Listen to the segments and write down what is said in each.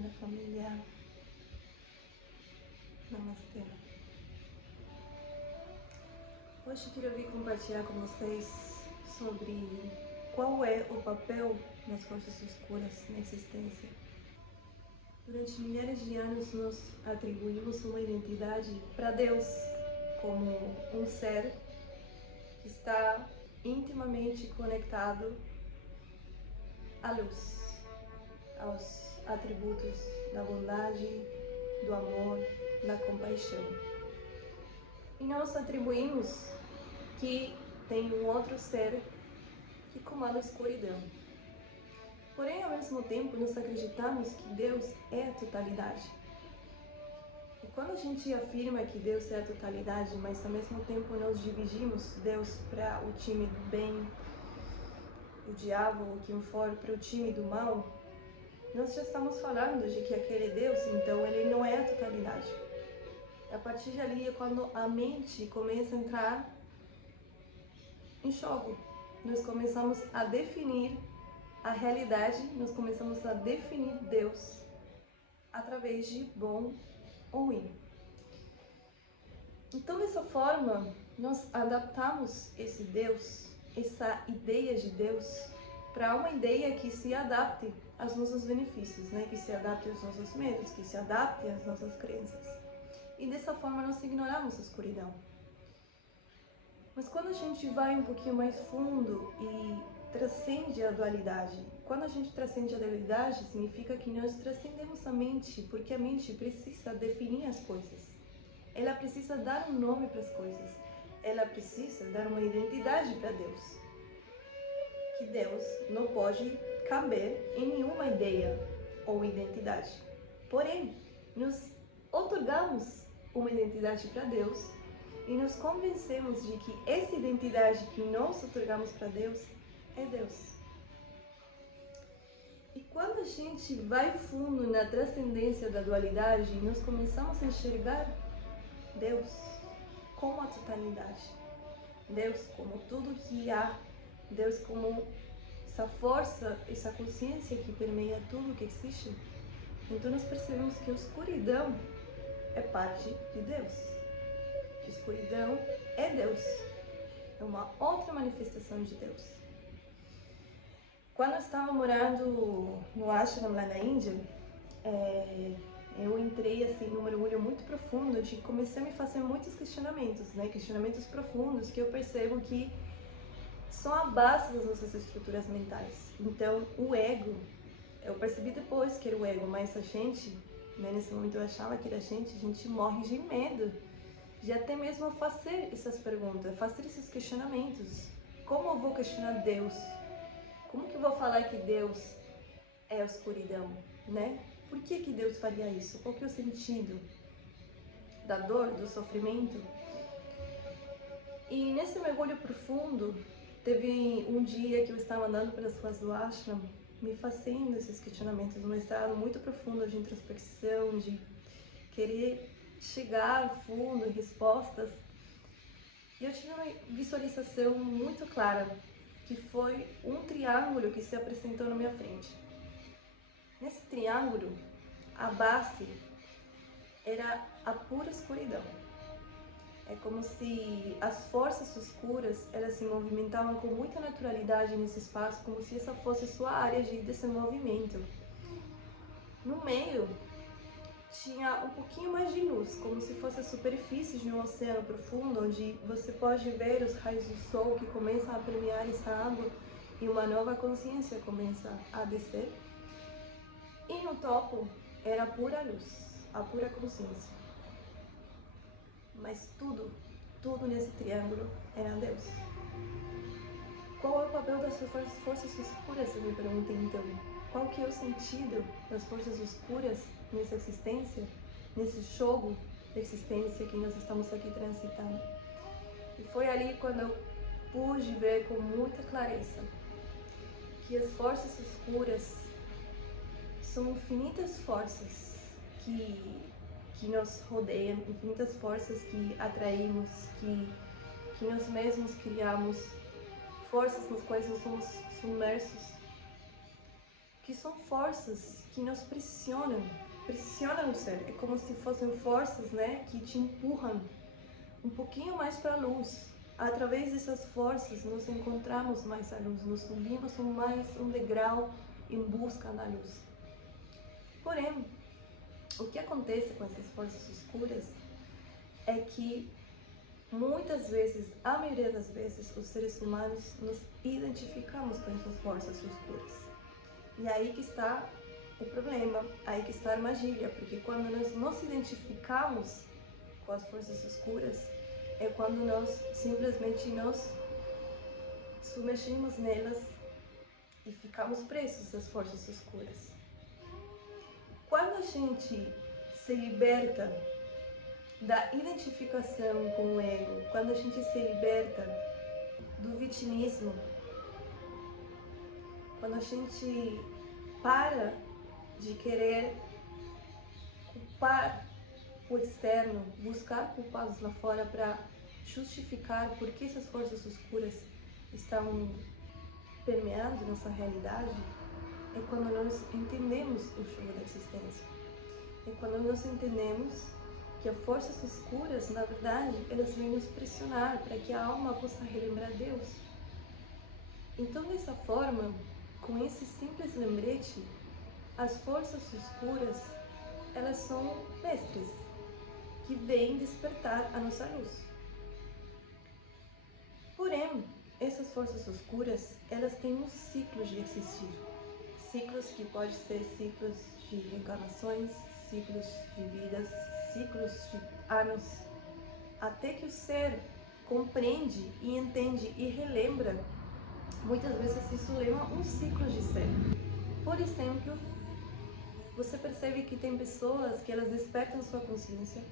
minha família. Namastê. Hoje eu queria vir compartilhar com vocês sobre qual é o papel das forças escuras na existência. Durante milhares de anos nós atribuímos uma identidade para Deus como um ser que está intimamente conectado à luz, aos atributos da bondade, do amor, da compaixão. E nós atribuímos que tem um outro ser que comanda a escuridão. Porém, ao mesmo tempo, nós acreditamos que Deus é a totalidade. E quando a gente afirma que Deus é a totalidade, mas ao mesmo tempo nós dividimos Deus para o time do bem, o diabo, ou quem for, para o time do mal, nós já estamos falando de que aquele Deus, então, ele não é a totalidade. A partir dali é quando a mente começa a entrar em choque. Nós começamos a definir a realidade, nós começamos a definir Deus através de bom ou ruim. Então, dessa forma, nós adaptamos esse Deus, essa ideia de Deus, para uma ideia que se adapte aos nossos benefícios, né? Que se adapte aos nossos medos, que se adapte às nossas crenças. E dessa forma nós ignoramos a escuridão. Mas quando a gente vai um pouquinho mais fundo e transcende a dualidade, quando a gente transcende a dualidade, significa que nós transcendemos a mente, porque a mente precisa definir as coisas. Ela precisa dar um nome para as coisas. Ela precisa dar uma identidade para Deus. Que Deus não pode caber em nenhuma ideia ou identidade. Porém, nós otorgamos uma identidade para Deus e nos convencemos de que essa identidade que nós otorgamos para Deus é Deus. E quando a gente vai fundo na transcendência da dualidade, nós começamos a enxergar Deus como a totalidade, Deus como tudo que há, Deus como essa força, essa consciência que permeia tudo que existe. Então nós percebemos que a escuridão é parte de Deus, que a escuridão é Deus, é uma outra manifestação de Deus. Quando eu estava morando no ashram lá na Índia, eu entrei assim num mergulho muito profundo e comecei a me fazer muitos questionamentos, né? Questionamentos profundos que eu percebo que são a base das nossas estruturas mentais. Então, o ego, eu percebi depois que era o ego, mas a gente, né, nesse momento eu achava que era a gente morre de medo de até mesmo fazer essas perguntas, fazer esses questionamentos. Como eu vou questionar Deus? Como que eu vou falar que Deus é a escuridão, né? Por que que Deus faria isso? Qual que é o sentido da dor, do sofrimento? E nesse mergulho profundo, teve um dia que eu estava andando pelas ruas do ashram, me fazendo esses questionamentos, num estado muito profundo de introspecção, de querer chegar ao fundo em respostas. E eu tive uma visualização muito clara, que foi um triângulo que se apresentou na minha frente. Nesse triângulo, a base era a pura escuridão. É como se as forças escuras, elas se movimentavam com muita naturalidade nesse espaço, como se essa fosse sua área de desenvolvimento. No meio, tinha um pouquinho mais de luz, como se fosse a superfície de um oceano profundo, onde você pode ver os raios do sol que começam a permear essa água e uma nova consciência começa a descer. E no topo era a pura luz, a pura consciência. Mas tudo nesse triângulo era Deus. Qual é o papel das forças escuras, eu me perguntei então? Qual que é o sentido das forças escuras nessa existência, nesse jogo de existência que nós estamos aqui transitando? E foi ali quando eu pude ver com muita clareza que as forças escuras são infinitas forças que nos rodeiam, infinitas forças que atraímos, que nós mesmos criamos, forças nas quais nós somos submersos, que são forças que nos pressionam o ser. É como se fossem forças, né, que te empurram um pouquinho mais para a luz. Através dessas forças, nos encontramos mais a luz, nos subimos mais um degrau em busca da luz. Porém, o que acontece com essas forças escuras é que muitas vezes, a maioria das vezes, os seres humanos nos identificamos com essas forças escuras. E aí que está o problema, aí que está a armadilha, porque quando nós nos identificamos com as forças escuras, é quando nós simplesmente nos submergimos nelas e ficamos presos às forças escuras. Quando a gente se liberta da identificação com o ego, quando a gente se liberta do vitimismo, quando a gente para de querer culpar o externo, buscar culpados lá fora para justificar por que essas forças escuras estão permeando nossa realidade, é quando nós entendemos o jogo da existência. É quando nós entendemos que as forças escuras, na verdade, elas vêm nos pressionar para que a alma possa relembrar Deus. Então, dessa forma, com esse simples lembrete, as forças escuras, elas são mestres que vêm despertar a nossa luz. Porém, essas forças escuras, elas têm um ciclo de existir. Ciclos que podem ser ciclos de reencarnações, ciclos de vidas, ciclos de anos, até que o ser compreende e entende e relembra. Muitas vezes isso leva um ciclo de ser. Por exemplo, você percebe que tem pessoas que elas despertam sua consciência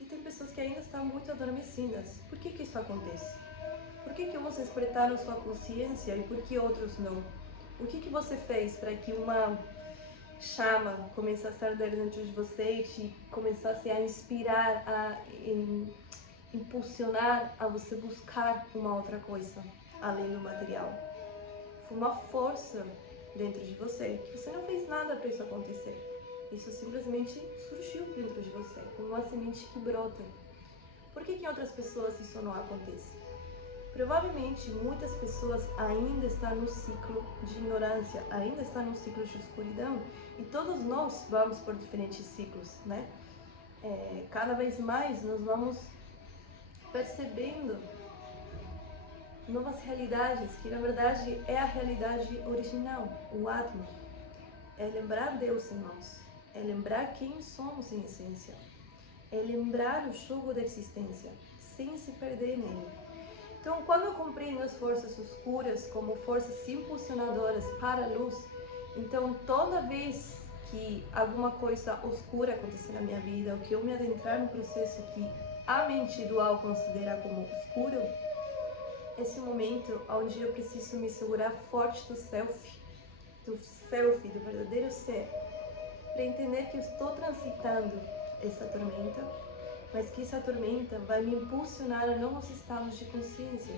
e tem pessoas que ainda estão muito adormecidas. Por que isso acontece? Por que uns despertaram sua consciência e por que outros não? O que você fez para que uma chama começasse a arder dentro de você e te começasse a inspirar, a impulsionar a você buscar uma outra coisa além do material? Foi uma força dentro de você, que você não fez nada para isso acontecer. Isso simplesmente surgiu dentro de você, como uma semente que brota. Por que em outras pessoas isso não acontece? Provavelmente muitas pessoas ainda estão no ciclo de ignorância, ainda estão no ciclo de escuridão, e todos nós vamos por diferentes ciclos, né? Cada vez mais nós vamos percebendo novas realidades, que na verdade é a realidade original, o Atma. É lembrar Deus em nós, é lembrar quem somos em essência, é lembrar o jogo da existência, sem se perder nele. Então, quando eu compreendo as forças escuras como forças impulsionadoras para a luz, então toda vez que alguma coisa oscura acontecer na minha vida, ou que eu me adentrar num processo que a mente dual considera como escuro, esse momento onde eu preciso me segurar forte do verdadeiro ser, para entender que eu estou transitando essa tormenta, mas que essa tormenta vai me impulsionar a novos estados de consciência,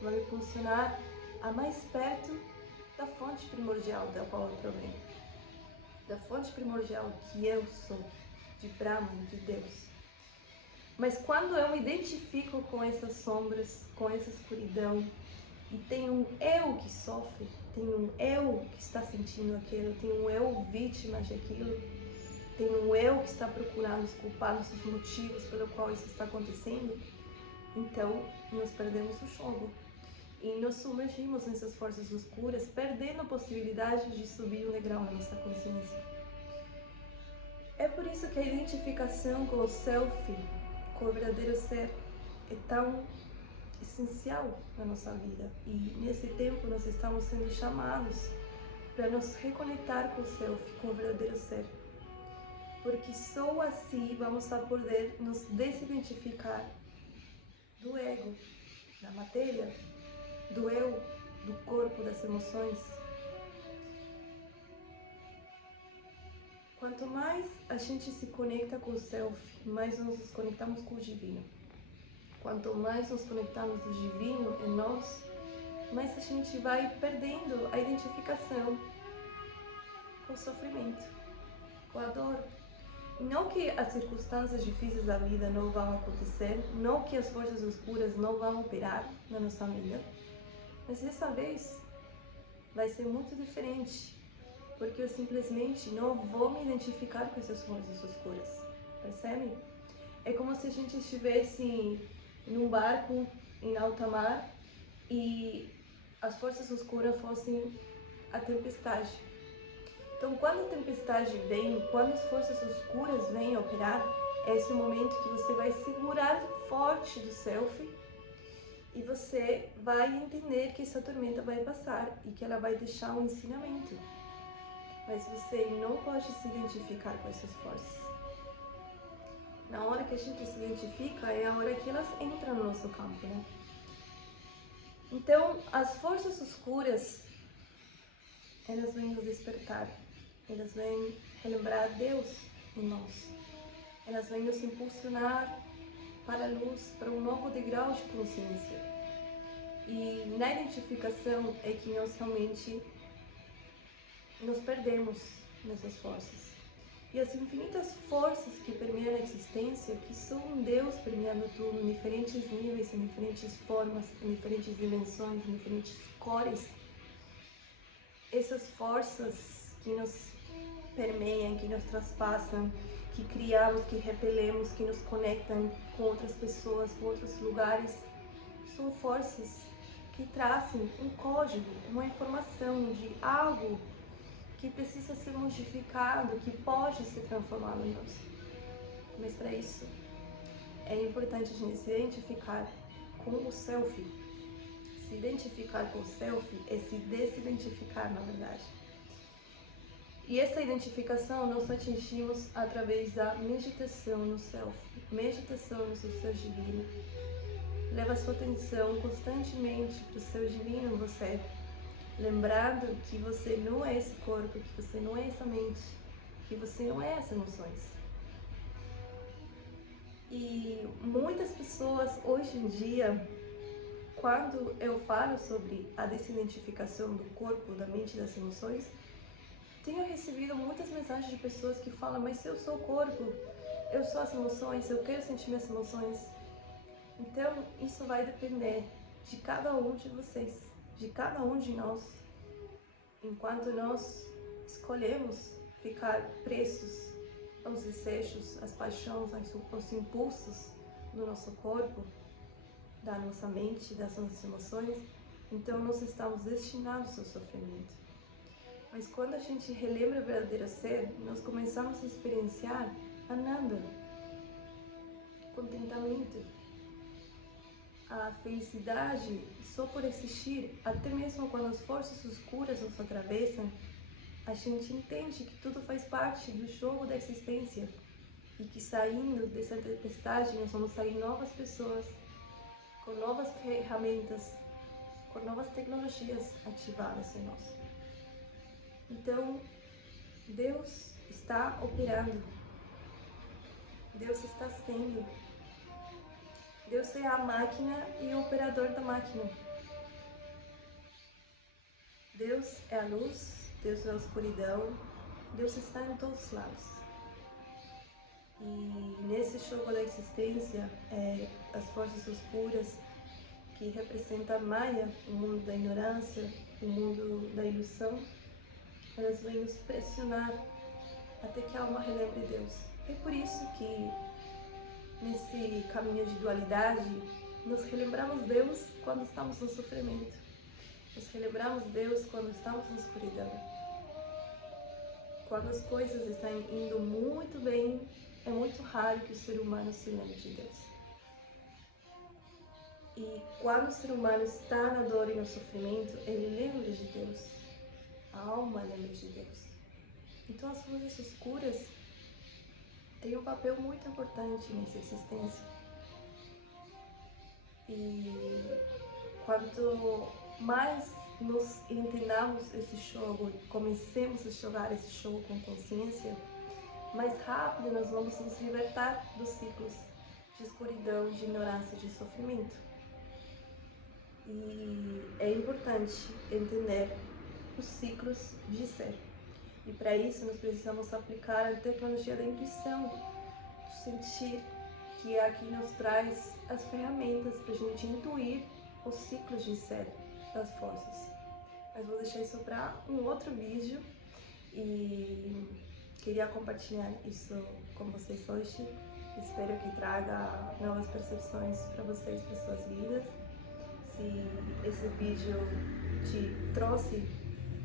vai me impulsionar a mais perto da fonte primordial da qual eu provenho, da fonte primordial que eu sou, de Brahman, de Deus. Mas quando eu me identifico com essas sombras, com essa escuridão, e tem um eu que sofre, tem um eu que está sentindo aquilo, tem um eu vítima daquilo, tem um eu que está procurando os culpados, os motivos pelo qual isso está acontecendo, então nós perdemos o jogo e nos submergimos nessas forças escuras, perdendo a possibilidade de subir um degrau na nossa consciência. É por isso que a identificação com o self, com o verdadeiro ser, é tão essencial na nossa vida. E nesse tempo nós estamos sendo chamados para nos reconectar com o self, com o verdadeiro ser. Porque só assim vamos a poder nos desidentificar do ego, da matéria, do eu, do corpo, das emoções. Quanto mais a gente se conecta com o self, mais nós nos conectamos com o divino. Quanto mais nos conectamos com o divino em nós, mais a gente vai perdendo a identificação com o sofrimento, com a dor. Não que as circunstâncias difíceis da vida não vão acontecer, não que as forças escuras não vão operar na nossa vida, mas dessa vez vai ser muito diferente, porque eu simplesmente não vou me identificar com essas forças escuras, percebe? É como se a gente estivesse num barco em alta mar e as forças escuras fossem a tempestade. Então, quando a tempestade vem, quando as forças escuras vêm operar, é esse momento que você vai segurar forte do self e você vai entender que essa tormenta vai passar e que ela vai deixar um ensinamento. Mas você não pode se identificar com essas forças. Na hora que a gente se identifica, é a hora que elas entram no nosso campo, né? Então, as forças escuras, elas vêm nos despertar. Elas vêm relembrar Deus em nós. Elas vêm nos impulsionar para a luz, para um novo degrau de consciência. E na identificação é que nós realmente nos perdemos nessas forças. E as infinitas forças que permeiam a existência, que são um Deus permeando tudo em diferentes níveis, em diferentes formas, em diferentes dimensões, em diferentes cores. Essas forças que nos permeiam, que nos traspassam, que criamos, que repelemos, que nos conectam com outras pessoas, com outros lugares, são forças que trazem um código, uma informação de algo que precisa ser modificado, que pode ser transformado em nós. Mas para isso é importante a gente se identificar com o self. Se identificar com o self é se desidentificar, na verdade. E essa identificação nós atingimos através da meditação no self, meditação no seu ser divino. Leva sua atenção constantemente para o seu divino você, lembrando que você não é esse corpo, que você não é essa mente, que você não é essas emoções. E muitas pessoas hoje em dia, quando eu falo sobre a desidentificação do corpo, da mente e das emoções, tenho recebido muitas mensagens de pessoas que falam: mas se eu sou o corpo, eu sou as emoções, eu quero sentir minhas emoções. Então, isso vai depender de cada um de vocês, de cada um de nós. Enquanto nós escolhemos ficar presos aos desejos, às paixões, aos impulsos do nosso corpo, da nossa mente, das nossas emoções, então nós estamos destinados ao sofrimento. Mas quando a gente relembra o verdadeiro ser, nós começamos a experienciar ananda, contentamento, a felicidade só por existir. Até mesmo quando as forças escuras nos atravessam, a gente entende que tudo faz parte do jogo da existência e que saindo dessa tempestade nós vamos sair novas pessoas, com novas ferramentas, com novas tecnologias ativadas em nós. Então, Deus está operando, Deus está sendo, Deus é a máquina e o operador da máquina. Deus é a luz, Deus é a escuridão, Deus está em todos os lados. E nesse jogo da existência, as forças escuras que representam a Maya, o mundo da ignorância, o mundo da ilusão, elas vêm nos pressionar até que a alma relembre Deus. É por isso que nesse caminho de dualidade, nós relembramos Deus quando estamos no sofrimento. Nós relembramos Deus quando estamos na escuridão. Quando as coisas estão indo muito bem, é muito raro que o ser humano se lembre de Deus. E quando o ser humano está na dor e no sofrimento, ele lembra de Deus. A alma lembra de Deus. Então as forças escuras têm um papel muito importante nessa existência. E quanto mais nos entendamos esse jogo, comecemos a jogar esse jogo com consciência, mais rápido nós vamos nos libertar dos ciclos de escuridão, de ignorância, de sofrimento. E é importante entender os ciclos de ser. E para isso nós precisamos aplicar a tecnologia da intuição, do sentir, que aqui nos traz as ferramentas para a gente intuir os ciclos de ser das forças. Mas vou deixar isso para um outro vídeo e queria compartilhar isso com vocês hoje. Espero que traga novas percepções para vocês, para suas vidas. Se esse vídeo te trouxe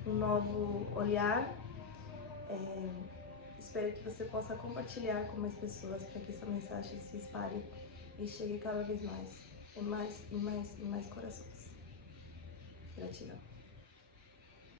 um novo olhar, espero que você possa compartilhar com mais pessoas para que essa mensagem se espalhe e chegue cada vez mais, em mais corações. Gratidão.